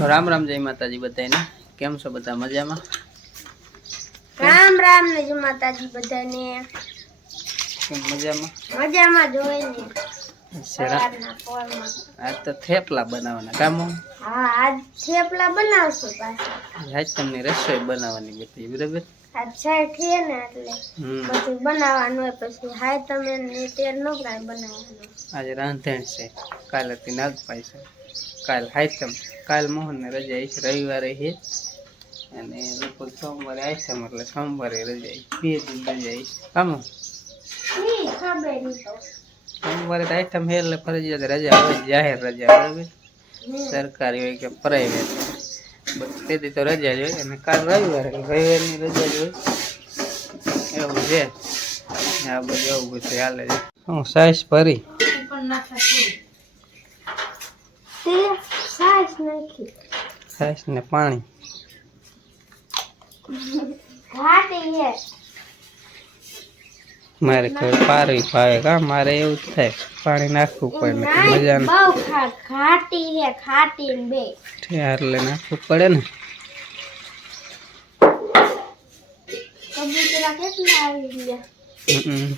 રામ રામ જય માતાજી બધાને કેમ છો બધા? મજામાં? રામ રામ ને જય માતાજી બધાને કેમ મજામાં? મજામાં જ હોય ને. શેરા સવારના પોરમાં. આજ તો થેપલા બનાવવાના કામો હા? આજ થેપલા બનાવશું પાછા. આજ તમને રસોઈ બનાવવાની બધી બરાબર? આજ છે ને એટલે બધું બનાવવાનું હોય પછી હાય તમે તેલ નો કાંઈ બનાવવાનું. આજે રાંધણ છે. કાલે થી નાગપાઈ છે. કાલ હાઈતમ કાલ મોહનને રજા છે રવિવારે છે. અને લગભગ સોમવારે આઈટમ એટલે સોમવારે રજા બે દિન રજા તો. સોમવારે તો આઈટમ હે એટલે ફરજિયાત રજા હોય જાહેર રજા બરાબર? સરકારી હોય કે પ્રાઇવેટ બસ તેથી તો રજા જ હોય. અને કાલ રવિવારે રવિવારની રજા જ હોય. એવું છે. આ બધું એવું બધું હાલે છે. હું સાઈઝ ભરી? નાખી ને પાણી. મારે કોઈ પારવી ભાવે. કા મારે એવું જ થાય. પાણી નાખવું પડે ને મજા બહુ ખા હે ખાટી બે. એટલે નાખવું પડે ને. કબૂતરા કેટલા આવી ગયા હમ.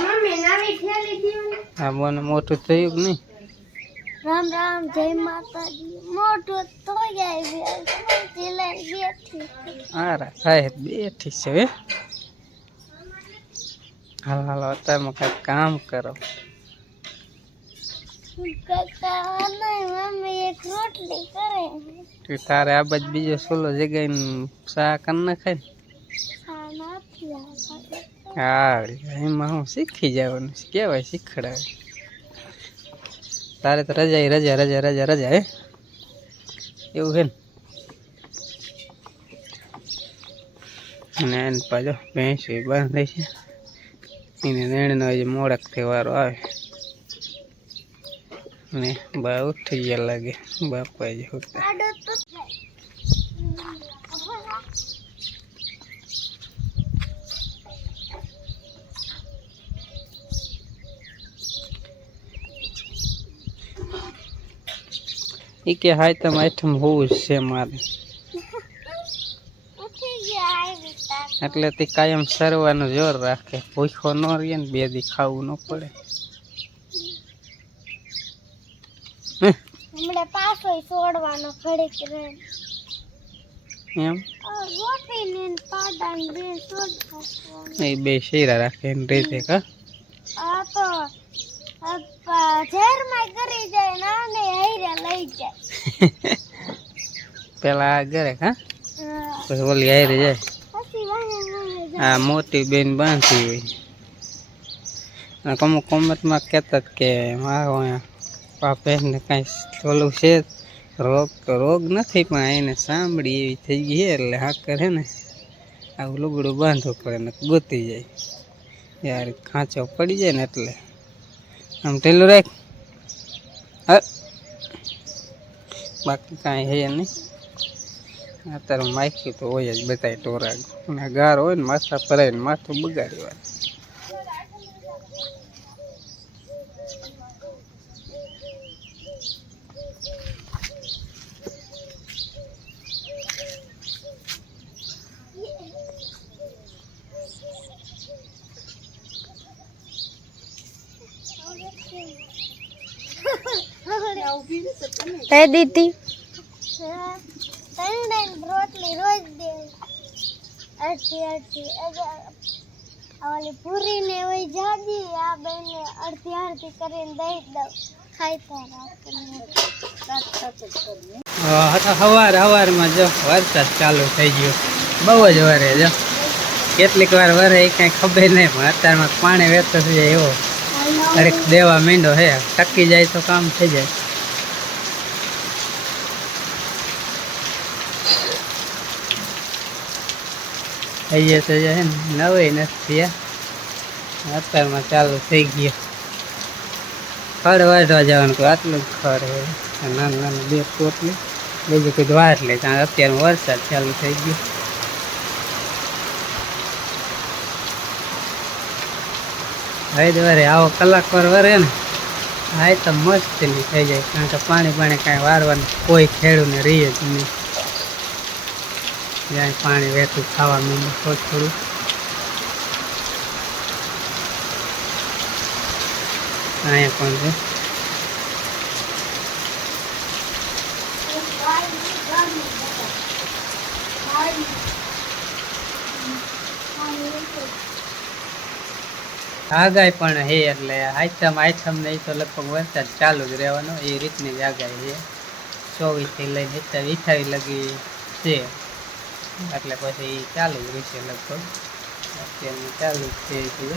મમ્મી નવી થેલી દીધી આ મને મોટું થયું કે નહીં? રામ રામ જય માતાજી. મોટું તો જાય આરા સાહેબ બેઠી. છે હે. હાલ હાલ અત્યારે કાંઈક કામ કરો. તારે આ બાજુ બીજો સોલો જગ્યાએ શાક ન ખાય. હા એમાં હું શીખી જવાનું છે. કેવાય શીખડાવે તારે તો રજા રજા રજા રજા રજા, હે? એવું છે ને? અને પાછો ભેંસ બાંધે છે. એને નેણનો હજી મોડકથી વારો આવે. ને બા ઉઠી ગયા લાગે, બાપા જ એ કે હાય તમે આઈટમ હોવું જ છે મારે. ઉઠી ગયા આવી તા એટલે તે કાયમ સરવાનું જોર રાખે. ભૂખો ન રહીએ ને બે દી ખાવું ન પડે. હમણાં પાછો છોડવાનો ઘડીક રહે. એમ? રોટી ને પાડા ને બે છોડ એ બે શીરા રાખે એની રીતે કા? આ તો ઝેરમાં કરી જાય ના હૈરે લઈ જાય. પેલા આ ઘરે હા. પછી ઓલી હારી જાય. આ મોટી બેન બાંધી હોય. અને અમુક કોમતમાં કહેતા કે મારો અહીંયા પાપેને કાંઈ ઓલું છે. રોગ તો રોગ નથી પણ એને સાંભળી એવી થઈ ગઈ એટલે હા કરે ને આવું લુગડું બાંધવું પડે ને ગોતી જાય. યાર ખાંચો પડી જાય ને એટલે. આમ ઢીલું રાખ. બાકી કાંઈ હે નહીં. અત્યારે માખ્યું તો હોય જ બધાય ટોરા ગાર હોય ને માથા ભરાઈને માથું બગાડી વાર તે દીધી. રોટલી રોજ દે અડધી અડધી ઓલી પૂરી ને ઓલી જાડી આ બેને અડધી અડધી કરીને દઈ દઉં હવાર હવારમાં જો વરસાદ ચાલુ થઈ ગયો. બહુ જ વરે જો. કેટલીક વાર વરે, એ કાંઈ ખબર નહીં, પણ અત્યારમાં પાણી વેચતો થઈ જાય એવો. દરેક દેવા મીંડો હે. ટકી જાય તો કામ થઈ જાય. અહીંયા તો છે ને, નવાઈ નથી અત્યારમાં ચાલુ થઈ ગયો. ખડ વાઢવા જવાનું કોઈ આટલું જ ખડ હોય નાનું નાનું બે પોટલી. બીજું કોઈ વાર લે, કારણ અત્યારે વરસાદ ચાલુ થઈ ગયો. હવે દવારે આવો કલાક પર વરે ને હા તો મસ્તની થઈ જાય, કારણ કે પાણી પાણી કાંઈ વારવાનું કોઈ ખેડૂને રહીએ જ નહીં. જ્યાં પાણી વહેતું ખાવા માંડે થોડું થોડું. અહીંયા પણ છે. આગાય પણ હે એટલે આઈટમ આઈટમ ને એ તો લગભગ વરસાદ ચાલુ જ રહેવાનો, એ રીતની જ આગાહી છે. ચોવીસથી લઈને અઠાવીસ લગી છે. એટલે પછી ચાલુ જ રહેશે લગભગ. અત્યારે ચાલુ છે એટલે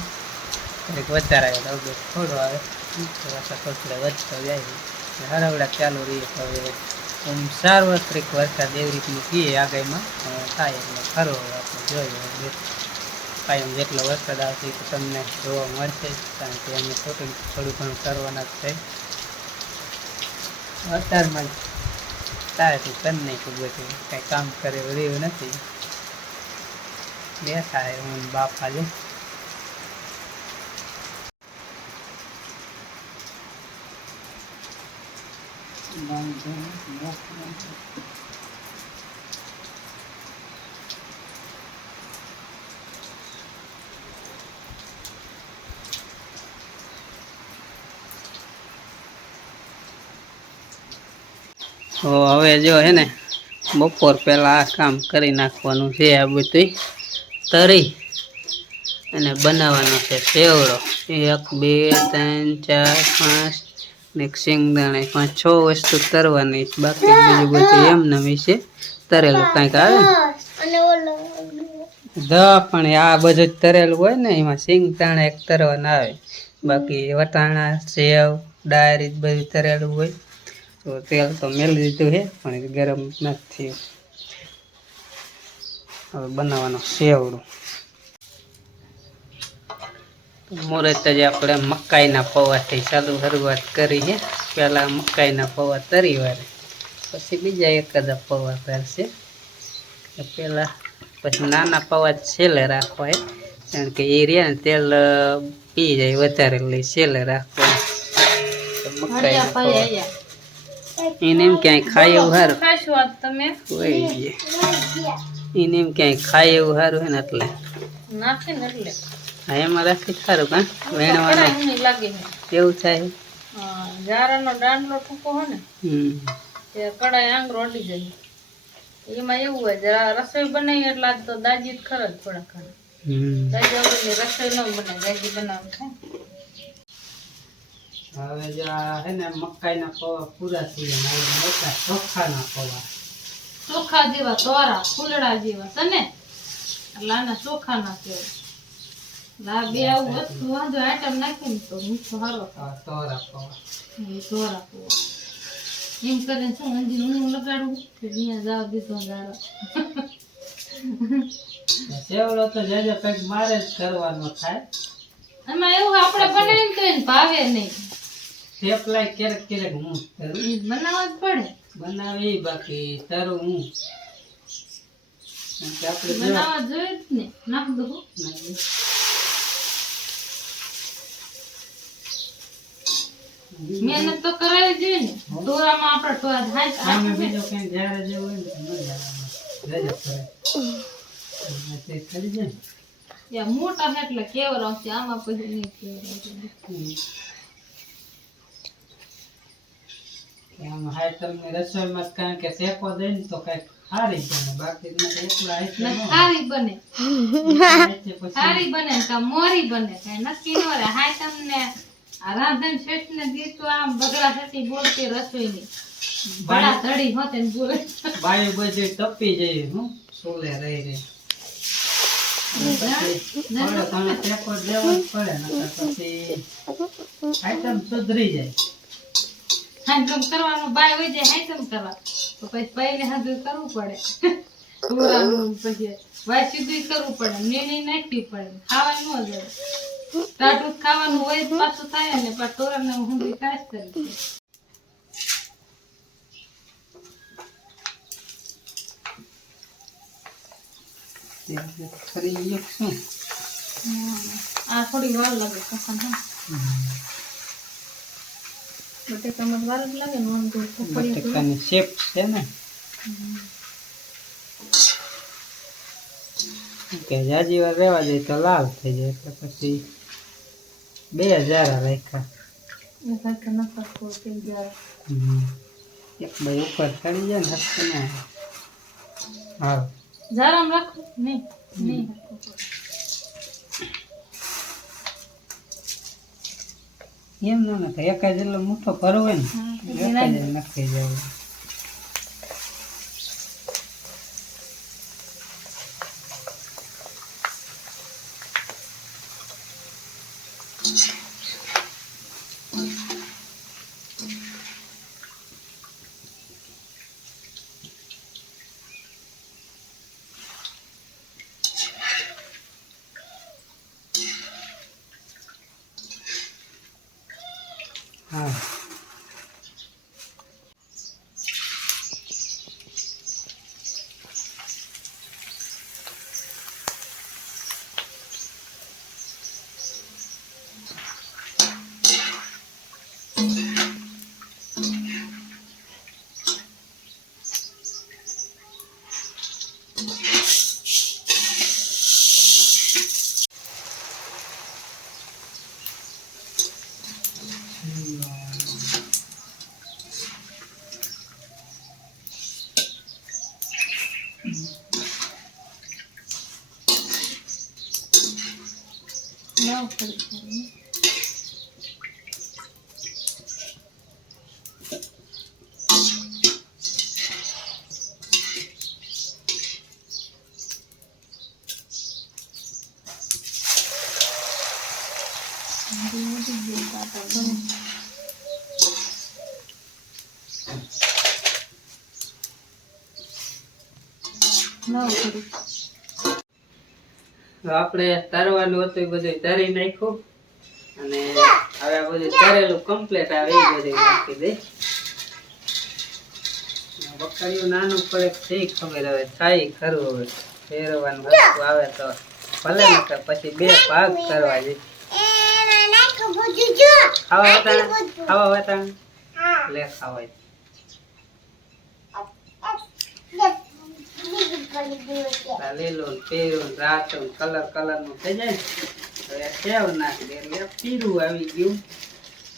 કંઈક વધારે આવે અવગત થોડો આવે. વરસાદ થોડો વધતો જાય. હરવડા ચાલુ રહીએ તો હવે આમ સાર્વત્રિક વરસાદ એવી રીતની કહીએ આગાહીમાં થાય એટલે ખરો આપણે જોઈએ. કાયમ જેટલો વરસાદ આવશે તો તમને જોવા મળશે. કારણ કે અમે થોડું ઘણું કરવાના જ છે. અત્યારમાં તારેથી કરી નાખ્યું બધું કાંઈ કામ કરે એવું નથી. બેઠા હે બાપ આજે તો હવે જો હે ને, બપોર પહેલાં આ કામ કરી નાખવાનું છે આ બધું તરી અને બનાવવાનો છે સેવડો. એક, બે, ત્રણ, ચાર, પાંચ ને એક શેંગદાણા પાંચ, છ વસ્તુ તરવાની બાકી બીજું બધું એમને વિશે તરેલું કાંઈક આવે? ઓલો પણ આ બધું જ તરેલું હોય ને, એમાં સિંગદાણા એક તરવાના આવે. બાકી વટાણા, સેવ, ડાયરી બધું તરેલું હોય. તો તેલ તો મેળવી દીધું છે પણ ગરમ નથી. હવે બનાવવાનો સેવડું મુહૂર્ત જ આપણે મકાઈના પૌવાથી ચાલુ શરૂઆત કરી છે પહેલાં મકાઈના પૌવા તરી વારે પછી બીજા એકાદા પૌવા કરશે. પહેલાં પછી નાના પૌવા છેલ્લે રાખવા કારણ કે એ રહ્યા તેલ પી જાય વધારે લઈ છેલ્લે રાખવા મકાઈ એને એમ ક્યાંય ખાય એવું સારું એને એમ ક્યાંય ખાય એવું સારું હોય ને એટલે. હા એમાં રાખી સારું કા વેણવાનું. એવું થાય? જારાનો દાંડલો ટૂંકો હોય ને હમ. તે કડાઈ આંગ અડી જાય. એમાં એવું હોય જરા રસોઈ બનાવી એટલે તો દાજી જ ખરા થોડા ખરા દાજી રસોઈ ન બને દાજી બનાવે હવે જો હે ને મકાઈના પૌવા પૂરા થઈ ગયા હવે મોટા ચોખાના પૌવા. ચોખા જેવા તોરા ફૂલડા જેવા છે ને એટલે આના ચોખા ના આ બે આવું વસ્તુ વાંધો આઈટમ નાખી ને તો મીઠો આ તોરા પૌવા. એ તોરા પૌવા. એમ કરીને શું અંજી હું લગાડું કે અહીંયા જાવ દીધો ગાળો. સેવડો તો જેજે કંઈક મારે જ કરવાનો થાય. એમાં એવું આપણે બનાવીને તો એને ભાવે નહીં. થેપલાય ક્યારેક ક્યારેક હું બનાવવા જ પડે. બનાવી બાકી તરું હું. કારણ કે આપણે જો બનાવવા જોઈએ જ ને. નાખ દો મહેનત તો કરાવી જોઈએ ને. ટોરામાં આપણે ટોરા થાય. બીજો કંઈક જ્યારે જેવું હોય ને તો રેજો કરે જાય મોટા એટલે કેવર આવશે. આમાં પછી નહીં કેવર આવશે. કે હાય તમને રસોઈમાં કારણ કે શેકો દઈ ને તો કંઈક સારી બને. બાકી બને. બને. હાથે પછી સારી બને ને મોરી બને. કઈ નક્કી ન રહે હાય તમને રાંધણ શેઠ ને દીધું આમ બગડા થતી બોલતી રસોઈ ની બડા ધડી હોતે ને બોલે બાયું બધી તપી જાય હું. સોલે રહી રહી. તમે ટેકો દેવો જ પડે નકર પછી આઈટમ સુધરી જાય. હાંજમ કરવાનું બાય હોય જાય હાંજમ કરવા. તો પછી પહેલે હાજર કરવું પડે. ઢોરાનું પછી વાય સીધું કરવું પડે. નીણી નાખવી પડે. ખાવાનું જાય ટાટું ખાવાનું હોય જ પાછું થાય ને પણ ટોરાને હું કાશ કરી ફરી શું આ થોડી વાર લાગે પસંદ હા બટેકામાં વાર જ લાગે ને બટેકાની શેપ છે ને. કે જાજી વાર રહેવા જાય તો લાલ થઈ જાય એટલે પછી બે હજાર રાખ્યા. ભાઈ. એક બાઈ ઉપર ચડી જાય ને હસતું ના હા જારામ રાખો. નહીં નહીં રાખવું પડે. એમ ના નખાય. એક જ એટલો મોટો હોય ને એક જ નખાઈ જાય. હા લાવ ફરી ફરી. લાવ તો આપણે તરવાનું હતું એ બધું તરી નાખ્યું. અને હવે આ બધું તરેલું કમ્પ્લીટ આવે એ બધું નાખી દે. બકરીયું નાનું પડે છે ખબર હવે થાય ખરું હવે. ફેરવાનું વસ્તુ આવે તો ભલે ને પછી બે ભાગ કરવા દે. એના નાખું બધું જો. ખાવા હતા ખાવા હતા લે ખાવાય બીજું પડી ગયું છે આ લીલું ને પીળું ને રાતું ને કલર કલરનું થઈ જાય હવે સેવ નાખી દે એટલે પીળું આવી ગયું.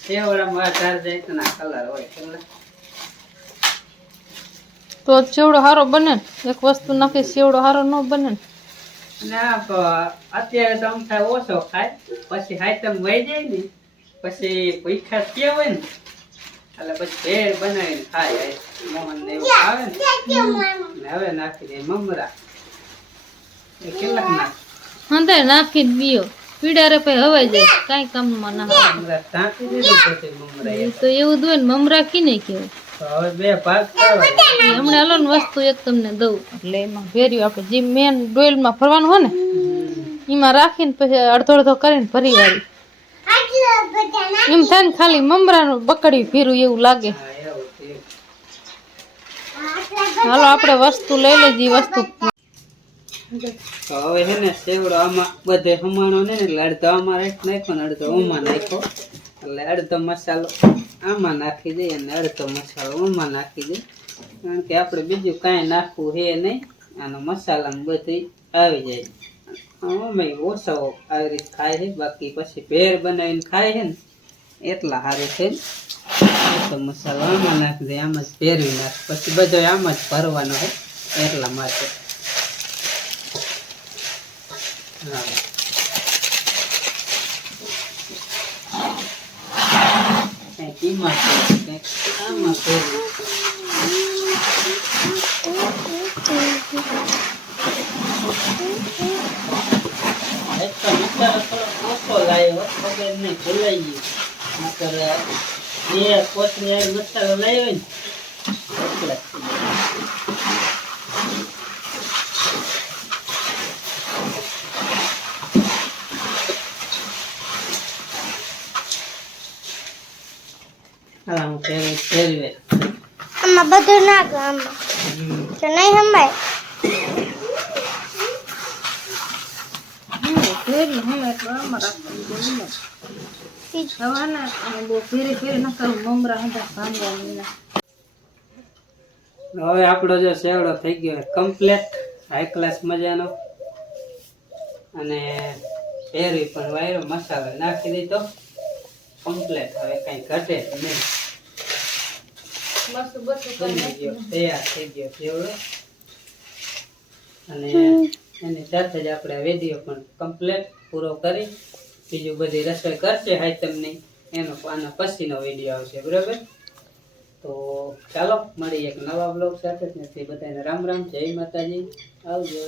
સેવડામાં વધારે જાય તો ના કલર હોય કલર તો ચેવડો સારો બને એક વસ્તુ નાખી ચેવડો સારો ન બને ને. અત્યારે તો અમથા ઓછો ખાય. પછી હાઈટમ વહી જાય ને. પછી ભૂખા કે હોય ને. એટલે પછી ભેળ બનાવીને ખાય મોહન ને એવું આવે ને. હવે નાખી દે મમરા. એ કેટલાક નાખ. અંદર નાખી જ દિયો. પીડા રે પછી હવાઈ જાય. કાંઈ કામમાં ના આવે. મમરા ઢાંકી દીધું પછી મમરા તો એવું જ ને મમરા કીને કેવું? હવે બે ભાગ હમણાં હાલો ને વસ્તુ એક તમને દઉં. એટલે એમાં ભેર્યું આપણે જે મેન ડોયલમાં ફરવાનું હોય ને એમાં રાખીને પછી અડધો અડધો કરીને ભરી વાળી. એમ થાય ને ખાલી મમરાનું બકડી ભીરું એવું લાગે. હાલો, આપણે વસ્તુ લઈ લેજી વસ્તુ. હવે હે ને સેવડો આમાં બધે હમાણો ને લાડતો આમાં નાખ્યો ને અડધો ઓમાં નાખ્યો. એટલે અડધો મસાલો આમાં નાખી દઈએ અને અડધો મસાલો ઓમાં નાખી દઈએ. કારણ કે આપણે બીજું કાંઈ નાખવું હે નહીં. આનો મસાલા ને બધું આવી જાય. અમે ઓછો આવી રીતે ખાય છે બાકી પછી ભેર બનાવીને ખાય છે ને એટલા સારું છે. તો મસાલો આમાં નાખી દે આમ જ ભેરવી નાખ. પછી બધો આમ જ ભરવાનો છે એટલા માટે. હા. કંઈક ઈમાં ફેરવું, કંઈક આમાં ફેરવું. એક તો મસાલો થોડોક ઓછો લાવ્યો ખબર નહીં ભૂલાઈ ગયું નકર બે કોથમીર મસાલો લાવ્યો ને એટલે જ. હા હું ફેરવી ફેરવે. આમાં બધું નાખ આમાં હમ. તો નહીં સંભાય ભેર્યું હમ એટલે આમાં રાખવાનું હવે ને આને બહુ ફેરે ફેરે ન કરવું મમરા હતા ભાંગવા હવે આપણો જો સેવડો થઈ ગયો કમ્પ્લેટ હાઈ ક્લાસ મજાનો. અને ફેરવી પણ વાયરો મસાલો નાખી દીધો. કમ્પ્લેટ હવે કઈ ઘટે નહીં. બસ બની ગયો. તૈયાર થઈ ગયો સેવડો અને એની સાથે જ આપણે વીડિયો પણ કમ્પ્લેટ પૂરો કરી. બીજું બધી રસોઈ કરશે તમને. એનો આનો પછીનો વીડિયો આવશે, બરાબર? તો ચાલો મળી એક નવા બ્લોગ સાથે. બધાને રામ રામ, જય માતાજી. આવજો.